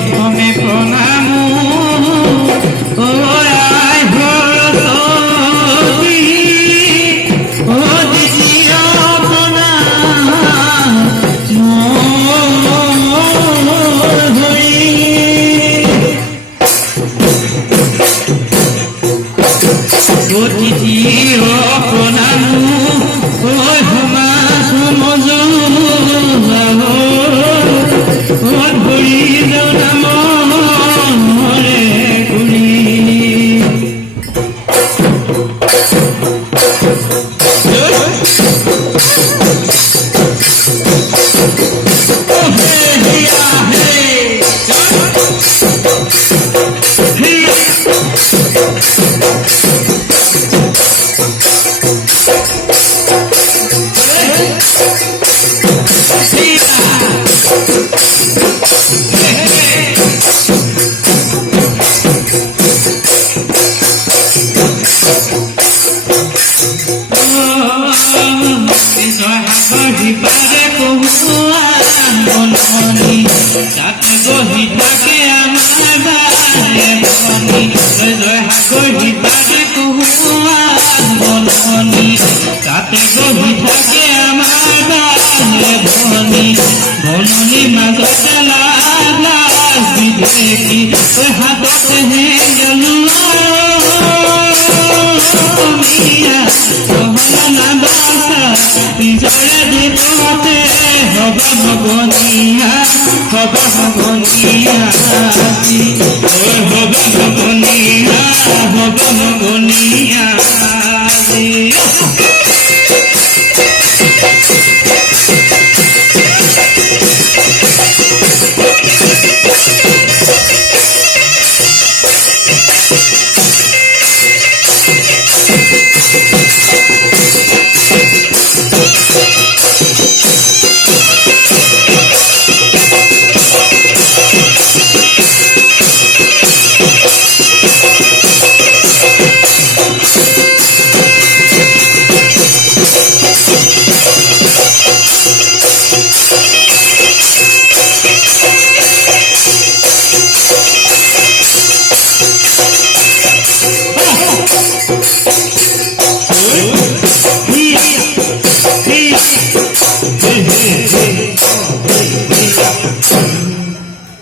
প্রথমে প্রণাম ও আয় সরস্বতী ও দ্বিতীয় প্রণাম হরি ও তৃতীয় প্রণাম ও ক্ষমা সমজু বননি মাজতে লাজ বিধেকি হাততে হে গেলু নিজৰে দিবতে হব ভগনীয়া হব ভগনীয়া হব ভগনীয়া হব ভগনীয়া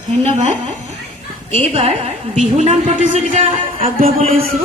ধন্যবাদ। এইবাৰ বিহু নাম প্ৰতিযোগিতা আগবঢ়াবলৈ লৈছো।